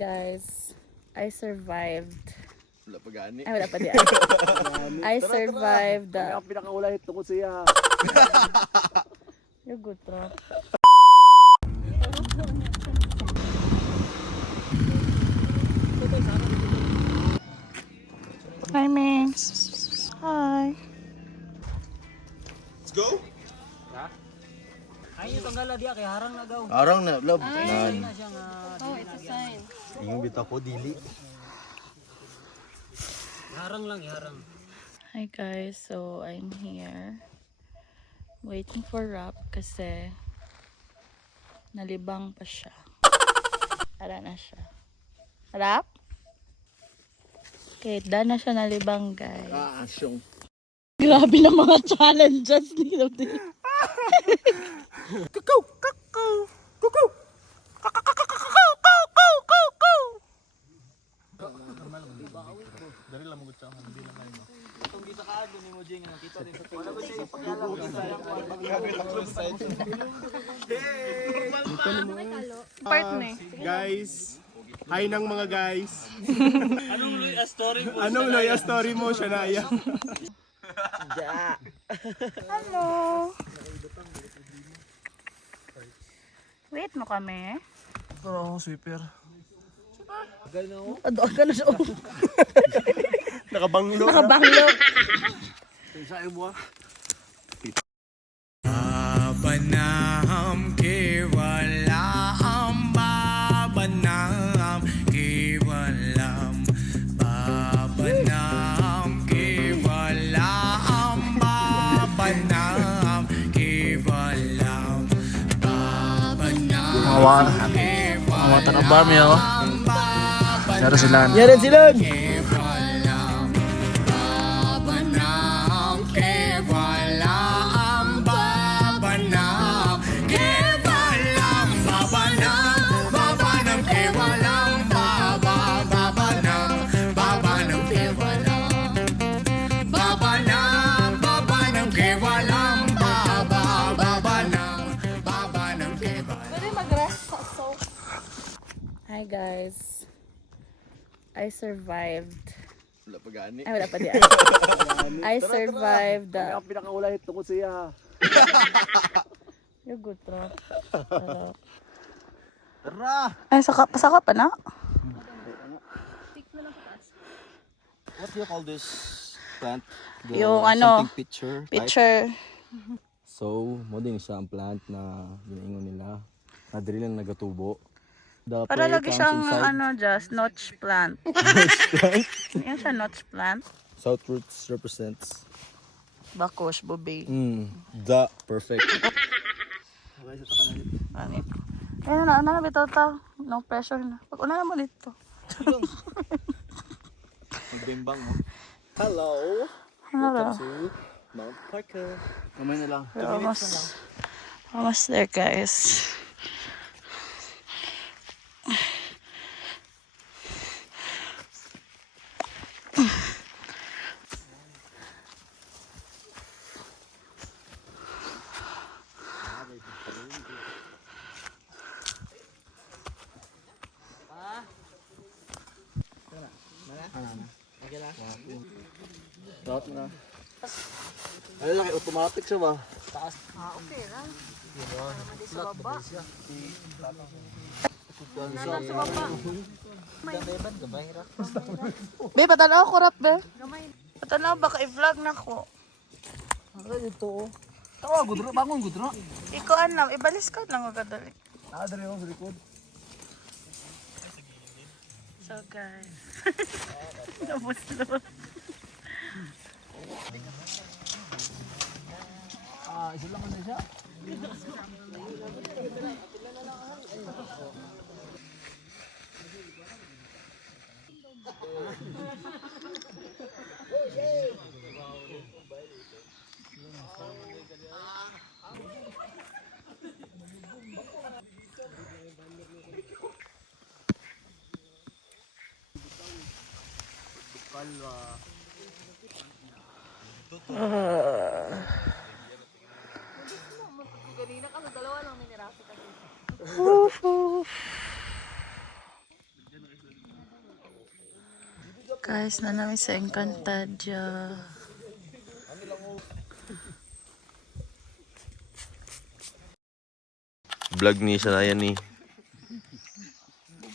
guys, I survived. Wala pa gani. Ay, wala pa di. I survived the... Ang pinakaulay tungkol siya. You're good, bro. Hi, Mings. Hi. Let's go! Ay, yung tanggala dia kay harang na daw. Arang na, love. Ay, na siya nga. Oh, it's a sign. Yung bita ko, dili. Harang lang, harang. Hi guys, so I'm here waiting for Rap kasi nalibang pa siya. Ara na siya. Rap? Okay, dahil na siya nalibang guys. Asyong. Grabe na mga challenges ni Lodi. Kuku! Kuku! Kuku! Dari lang mo gutsahan, hindi lang kayo. Itong dito ka doon ni mo jing nakita rin sa wala ba siya paglalaro sa Part ni. Guys, hi ng mga guys. Anong Luya story mo? Anong loya story mo, Shania? Hello. Wait mo kami. Pero sweeper. Ado-aga na siya. Nakabanglo. Nakabanglo. Sa ibo. Babanam kewalam babanam kewalam babanam kewalam babanam kewalam babanam Mawatan ang bami oh. Yara sila. Yan sila. kewalam babanam kewalam babanam kewalam babanam babanam kewalam babanam babanam kewalam babanam babanam kewalam babanam babanam kewalam. Pwede mag-rest sa soap. Hi guys. I survived. Wala pa gani. Ay, wala pa di. I survived the... Ang pinakaulay tungkol siya. You're good, bro. Tara! Ay, pasaka pa na? What do you call this plant? Yung ano, something pitcher. type? Picture. So, mo din siya ang plant na ginaingon nila. Na dili lang nagatubo. The Para prayer lagi comes siyang, inside. just notch plant. Yan siya, notch plant. South roots represents Bakos, bubay. the perfect. Ano? Ayun na, bitaw ta. No pressure na. Pag-una na mo dito. Magbimbang mo. Hello! Ano ba? To Mount Parker. Kamay na lang. We're almost there, guys. Start na. Ay, laki automatic siya ba? Okay lang. Be, patanaw ko rap, be. Patanaw, baka i-vlog na ko. Ay, ito. Tawa, gudro. Bangon, gudro. Iko anam, ibalis ka lang ako kadali. Dali ako sa likod. So guys. Nabuslo. Isa lang na siya. Guys, na namin sa Encantadia. Vlog ni siya yan ni.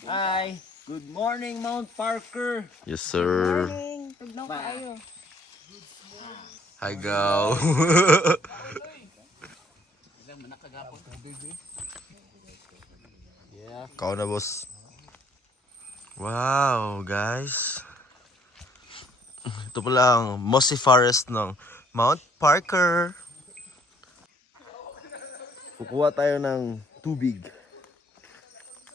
Hi. Good morning, Mount Parker. Yes, sir. Tugnaw kaayo. Hi, Gaw. Kau na, boss. Wow, guys. Ito pala ang mossy forest ng Mount Parker. Kukuha tayo ng tubig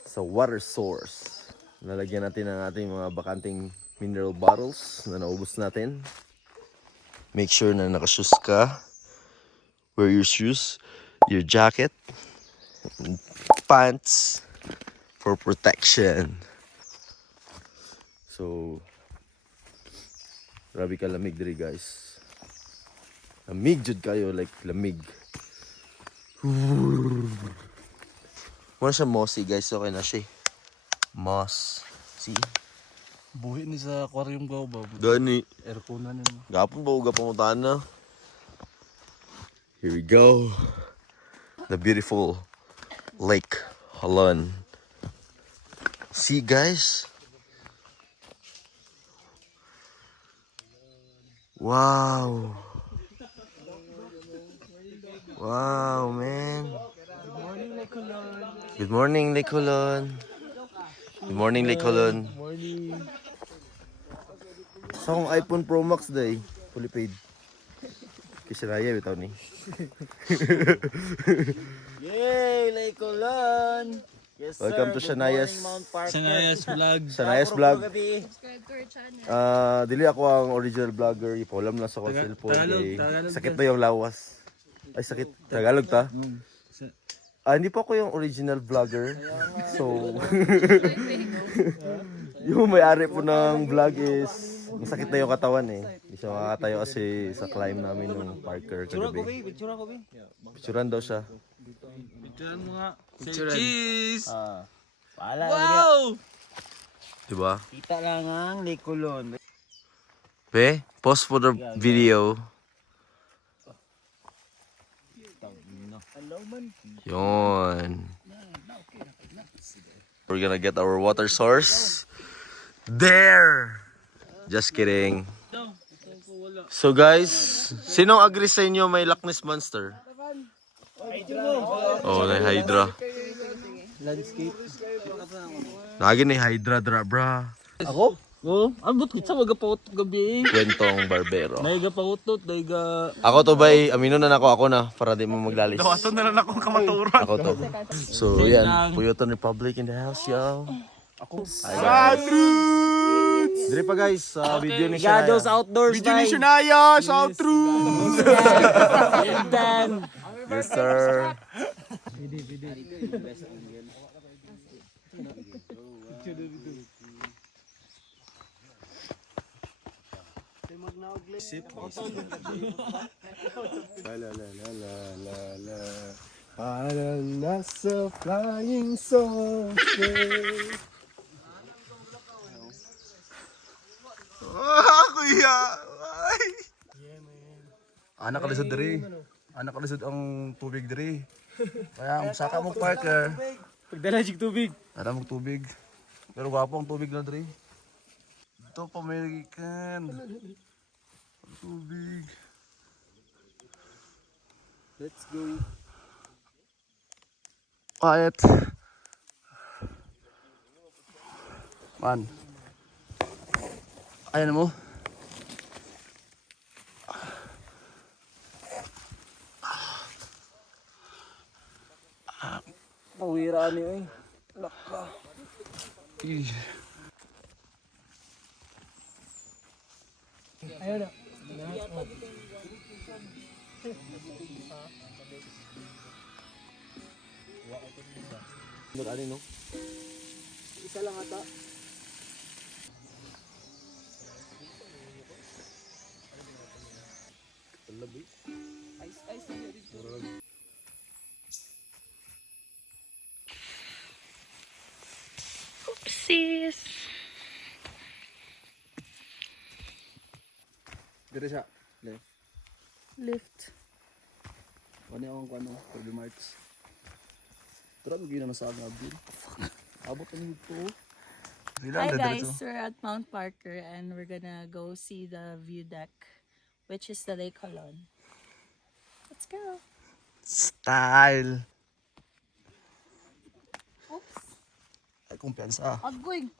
sa water source. Lalagyan natin ang ating mga bakanting mineral bottles na naubos natin. Make sure na naka-shoes ka. Wear your shoes, your jacket, pants for protection. So, grabe ka lamig diri, guys. Lamig jud kayo, like lamig. Muna siya mossy, guys. Okay na siya. Moss. See? Buhi ni sa aquarium gaw ba? Gani. Aircon na Gapon ba? Huwag pamuntaan na. Here we go. The beautiful Lake Halon. See, guys? Wow. Wow, man. Good morning, Lake Halon. Good morning, Lake Halon. Morning. Sa akong iPhone Pro Max day, fully paid. Kasi raya bitaw ni. Yay, Lake Olan. Yes, sir. Welcome to Good Shanaya's- morning, Mount Parker. Sanayas vlog. Sanayas vlog. Subscribe to our channel. Dili ako ang original vlogger. Ipolam lang sa akong cellphone. Tagalog Sakit na yung lawas. Ay, sakit. Tagalog ta? Hindi pa ako yung original vlogger. So, yung may-ari po ng vlog is masakit na yung katawan eh. Hindi siya makakatayo kasi sa climb namin ng Parker kagabi. Picture ako, be. Picturean daw siya. Picturean mo nga. Cheese! Pala. Wow! Diba? Kita lang ang Lake Olan. Be, pause for the video. Yon. We're gonna get our water source. There! Just kidding. So guys, sinong agree sa inyo may Loch Ness Monster? Oh, may Hydra. Landscape. Nagin ni Hydra dra, bra. Ako? Oo. Ambot kitsa magapawot gabi. Kwentong barbero. Daiga pautot, daiga. Ako to bay, amino na ako na para di mo maglalis. Dawato na lang ako kamaturan. Ako to. So yan, Puyoton Republic in the house, yo. Ako. Dire pa guys, sa video ni Shania. Gados outdoors, Video ni Shania, shout through! Dan. Yes sir. Parang nasa flying saucer. Kuya! Anak kalisod diri. Anak kalisod ang tubig diri. Kaya ang saka mo Parker. Pagdala jig tubig. Ada mo tubig. Pero gwapo ang tubig na diri. Ito pa American. Tubig. Let's go. Quiet. Man. Ayan mo. Pawira ni oy. Laka. Ayun na. Ano no? Isa lang ata. Oopsies. Dire siya. Lift. Wani akong ano, Kirby Marts. Tara, magiging na sa Abdul. Abot ang ito. Hi guys, we're at Mount Parker and we're gonna go see the view deck, which is the Lake Colon. Let's go. Style. Oops. Ay, kumpiyansa. Agoy.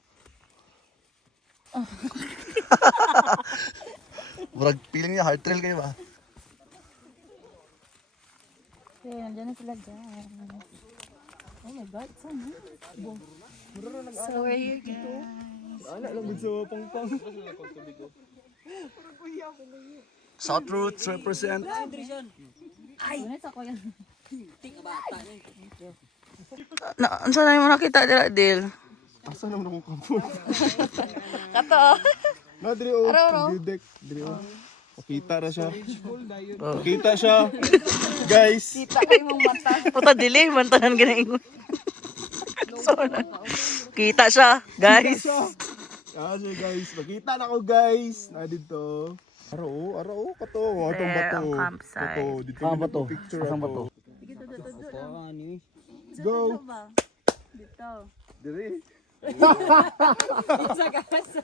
Murag feeling niya, heart trail kayo ba? Okay, nandiyan na sila guys. Oh my God, saan yun? So we're here guys. South Roots represent. Unit ako yan. Saan na mo nakita dila, Dil? Asa naman akong kampon? Kato. Na, diri o. View deck. Diri o. Pakita na siya. Pakita siya. Guys. Kita ko yung mata. Puta, dili, mantanan ganaingon. Kita siya, guys. Kasi guys. Pakita na ko guys. Na dito. Araw. Kato. Atong There, bato. ang campsite. Kato. Dito bato. Picture ako. Go. Dito. Diri. Sa kasa.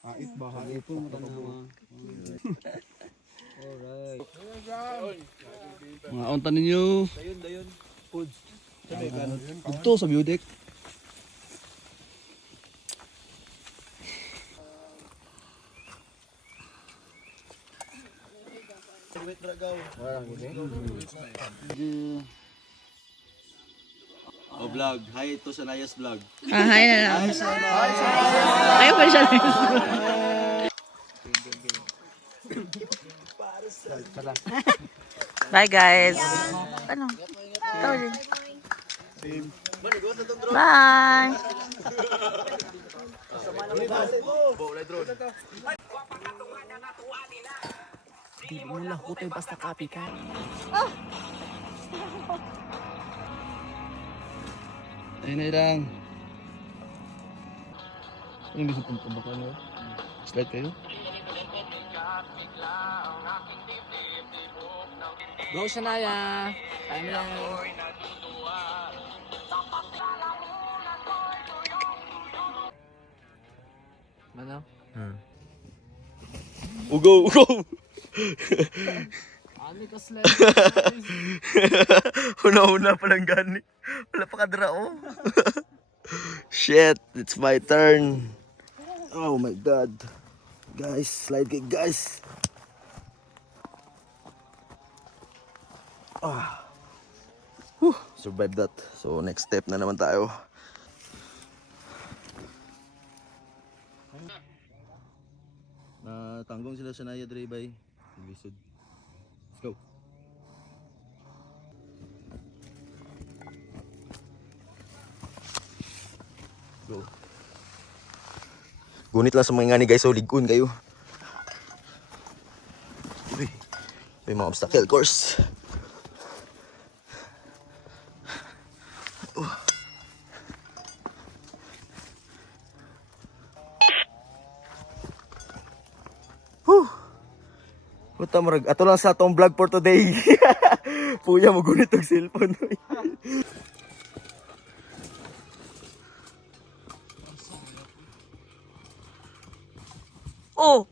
Hait ba? Hait. Mga onta ninyo. Dayon. Ito sa view deck. O vlog, hi to sa Nayas vlog. Hi na lang. Ayaw pa siya. Bye guys. Ano? Tawag din. Bye. Ayun na lang. Yung gusto pong pabaka nyo. Slide kayo. Go Shania. Time lang. Ano? Ugo! Ani ka slide. Una-una palang gani. Wala pa kadra oh. Shit, it's my turn. Oh my god. Guys, slide kick guys. Survive that. So next step na naman tayo. Tanggong sila sa Naya Dribay. Lisod. Let's go. Go. Gunit lang sa mga ngani guys, so ligun kayo. Uy, may mga obstacle course. Puta marag, ato lang sa atong vlog for today. Puya mo gunit og cellphone. Oh,